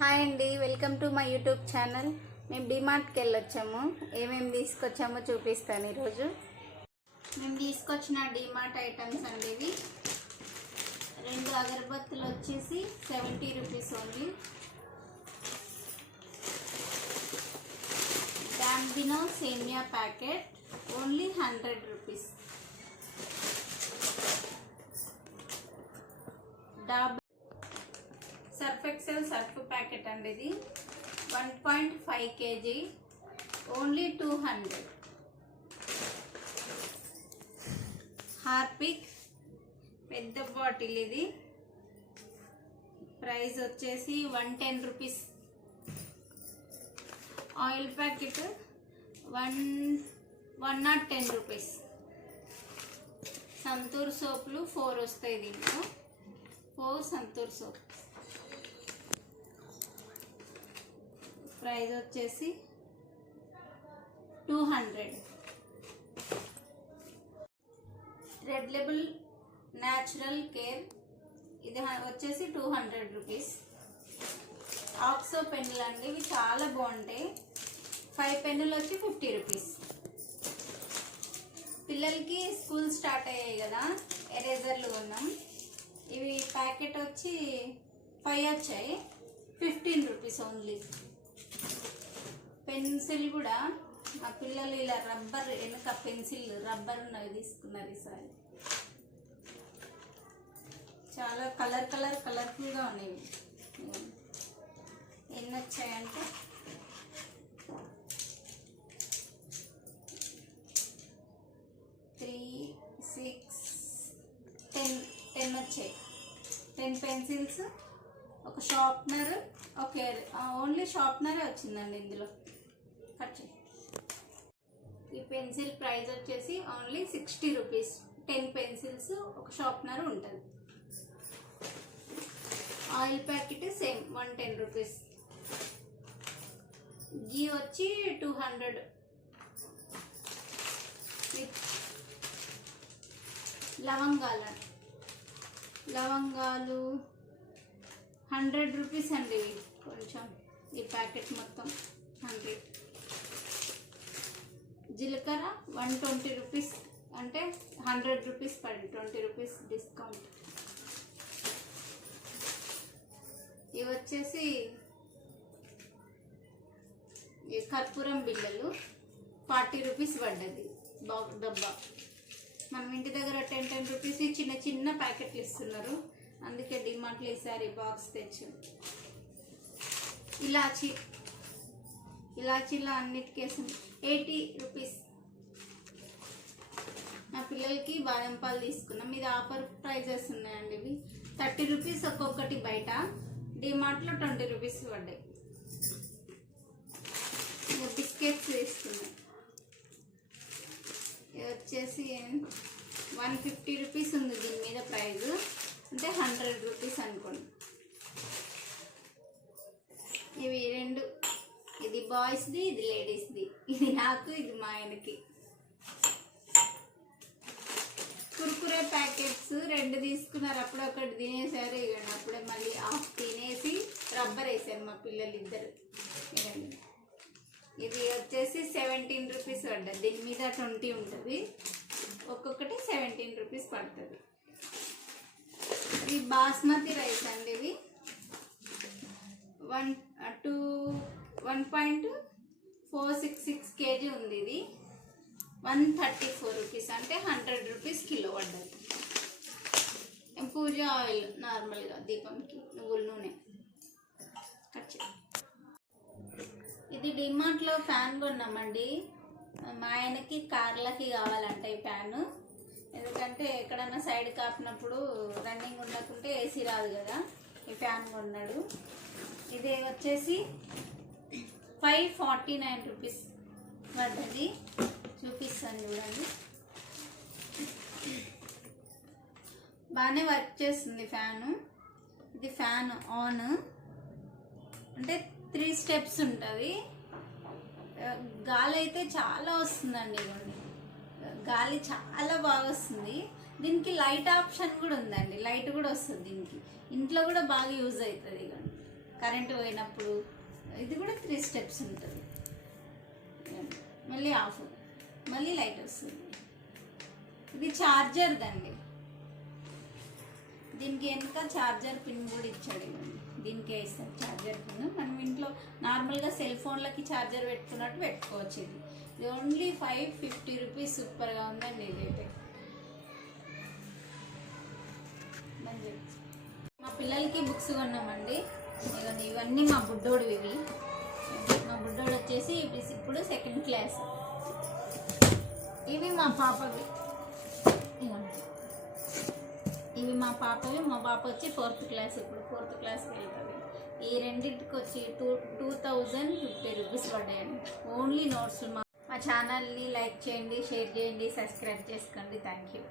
Hi అండి welcome to my YouTube channel. మేము డిమార్ట్కి వెళ్ళొచ్చాము ఏమేమి తీసుకొచ్చామో చూపిస్తాను ఈరోజు. మేము తీసుకొచ్చిన డిమార్ట్ ఐటమ్స్ అండి ఇవి. రెండు అగరబత్తులు వచ్చేసి సెవెంటీ రూపీస్ ఓన్లీ. డాంబినో సేమియా ప్యాకెట్ ఓన్లీ హండ్రెడ్ రూపీస్. డాబ్ ప్యాకెట్ అండి ఇది. One point five KG. Only two hundred. Harpic. పెద్ద బాటిల్ ఇది. ప్రైస్ వచ్చేసి one ten rupees. Oil packet one one not ten rupees. Santoor సోపులు four వస్తాయి దీంట్లో. ఫోర్ సంతూర్ సోప్ ప్రైజ్ వచ్చేసి two hundred. Red label natural care. ఇది వచ్చేసి two hundred rupees. Oxo పెన్నులు అండి ఇవి చాలా బాగుంటాయి. ఫైవ్ పెన్నులు వచ్చి ఫిఫ్టీ రూపీస్. పిల్లలకి స్కూల్ స్టార్ట్ అయ్యాయి కదా ఎరేజర్లు కొన్నాం. ఇవి ప్యాకెట్ వచ్చి ఫైవ్ వచ్చాయి ఫిఫ్టీన్ రూపీస్ ఓన్లీ. పెన్సిల్ కూడా. మా పిల్లలు ఇలా రబ్బర్ వెనక పెన్సిల్ రబ్బర్ ఉన్నవి తీసుకున్నారు ఈసారి. చాలా కలర్ కలర్ కలర్ఫుల్గా ఉన్నాయి. ఎన్ని వచ్చాయంటే త్రీ సిక్స్ టెన్ టెన్ వచ్చాయి. టెన్ పెన్సిల్స్ ఒక షార్ప్నర్ ఓకే ఓన్లీ షార్ప్నరే వచ్చిందండి ఇందులో. కట్ చేయి. ఈ పెన్సిల్ ప్రైస్ వచ్చేసి only sixty rupees. Ten pencils ఒక షార్ప్నర్ ఉంటుంది. Oil packet same one ten rupees. Ghee వచ్చి టూ హండ్రెడ్. లవంగాలు. లవంగాలు హండ్రెడ్ రూపీస్ అండి కొంచెం ఈ ప్యాకెట్ మొత్తం. హండ్రెడ్. జీలకర్ర వన్ ట్వంటీ రూపీస్ అంటే హండ్రెడ్ రూపీస్ పడి ట్వంటీ రూపీస్ డిస్కౌంట్. ఇవి వచ్చేసి కర్పూరం బిళ్ళలు ఫార్టీ రూపీస్ పడ్డది. బా డబ్బా. మనం ఇంటి దగ్గర టెన్ టెన్ రూపీస్ చిన్న చిన్న ప్యాకెట్లు ఇస్తున్నారు. అందుకే డిమార్ట్లో ఈసారి బాక్స్ తెచ్చాం. ఇలాచి ఇలాచీలో అన్నిటికేసం ఎయిటీ రూపీస్. నా పిల్లలకి బాదం పాలు తీసుకున్నాం. ఇది ఆఫర్ ప్రైజెస్ ఉన్నాయండి ఇవి. థర్టీ రూపీస్ ఒక్కొక్కటి బయట. డిమార్ట్లో ట్వంటీ రూపీస్ పడ్డాయి. ఇంకా బిస్కెట్స్ తీసుకున్నాం. ఇది వచ్చేసి వన్ ఫిఫ్టీ రూపీస్ ఉంది దీని మీద ప్రైజ్. అంటే హండ్రెడ్ రూపీస్ అనుకోండి. ఇవి రెండు. ఇది బాయ్స్ది ఇది లేడీస్ది. ఇది నాకు ఇది మా ఆయనకి. కుర్కురే ప్యాకెట్స్ రెండు తీసుకున్నారు. అప్పుడు ఒకటి తినేసారు ఇక అప్పుడే మళ్ళీ ఆఫ్ తినేసి రబ్బర్ వేసారు మా పిల్లలు ఇద్దరు ఇది వచ్చేసి సెవెంటీన్ రూపీస్ పడ్డది. దీని మీద ట్వంటీ ఉంటుంది. ఒక్కొక్కటి సెవెంటీన్ రూపీస్ పడుతుంది. బాస్మతి రైస్ అండి ఇది. One two one point four six six KG ఉంది ఇది. వన్ థర్టీ ఫోర్ రూపీస్ అంటే హండ్రెడ్ రూపీస్ కిలో పడ్డది. పూజ ఆయిల్ నార్మల్గా దీపంకి నువ్వుల నూనె. కట్ ఇది డిమార్ట్లో ఫ్యాన్ కొన్నామండి. మా ఆయనకి కార్లకి కావాలంట ఈ ఫ్యాన్. ఎందుకంటే ఎక్కడన్నా సైడ్ కాపినప్పుడు రన్నింగ్ ఉండకుంటే ఏసీ రాదు కదా. ఈ ఫ్యాన్ కొన్నాడు. ఇది వచ్చేసి ఫైవ్ ఫార్టీ నైన్ రూపీస్ పడ్డది చూపిస్తాను చూడండి. బాగానే వర్క్ చేస్తుంది ఫ్యాను ఇది ఫ్యాన్ ఆన్ అంటే త్రీ స్టెప్స్ ఉంటుంది. గాలి అయితే చాలా వస్తుందండి ఇవ్వండి గాలి చాలా బాగా వస్తుంది. దీనికి లైట్ ఆప్షన్ కూడా ఉందండి. లైట్ కూడా వస్తుంది దీనికి. ఇంట్లో కూడా బాగా యూజ్ అవుతుంది ఇక. కరెంటు పోయినప్పుడు ఇది కూడా త్రీ స్టెప్స్ ఉంటుంది. మళ్ళీ ఆఫ్. మళ్ళీ లైట్ వస్తుంది. ఇది చార్జర్ దండి. దీనికి వెనుక చార్జర్ పిన్ కూడా ఇచ్చాడు. దీనికే ఇస్తాం. చార్జర్ పిన్ మనం ఇంట్లో నార్మల్గా సెల్ ఫోన్లకి చార్జర్ పెట్టుకున్నట్టు పెట్టుకోవచ్చు ఇది. ఇది ఓన్లీ ఫైవ్ ఫిఫ్టీ రూపీస్ సూపర్గా ఉందండి ఇదైతే మా పిల్లలకి బుక్స్ కొన్నామండి. ఇవన్నీ మా బుడ్డోడు ఇవి. మా బుడ్డోడు వచ్చేసి ఇప్పుడు ఇప్పుడు సెకండ్ క్లాస్ ఇవి మా పాపవి. ఇవి మా పాపవి మా పాప వచ్చి ఫోర్త్ క్లాస్ ఇప్పుడు ఫోర్త్ క్లాస్కి వెళ్తుంది. ఈ రెండింటికి వచ్చి two two thousand fifty rupees పడ్డాయండి only notes మా మా ఛానల్ని లైక్ చేయండి షేర్ చేయండి సబ్స్క్రైబ్ చేసుకోండి. Thank you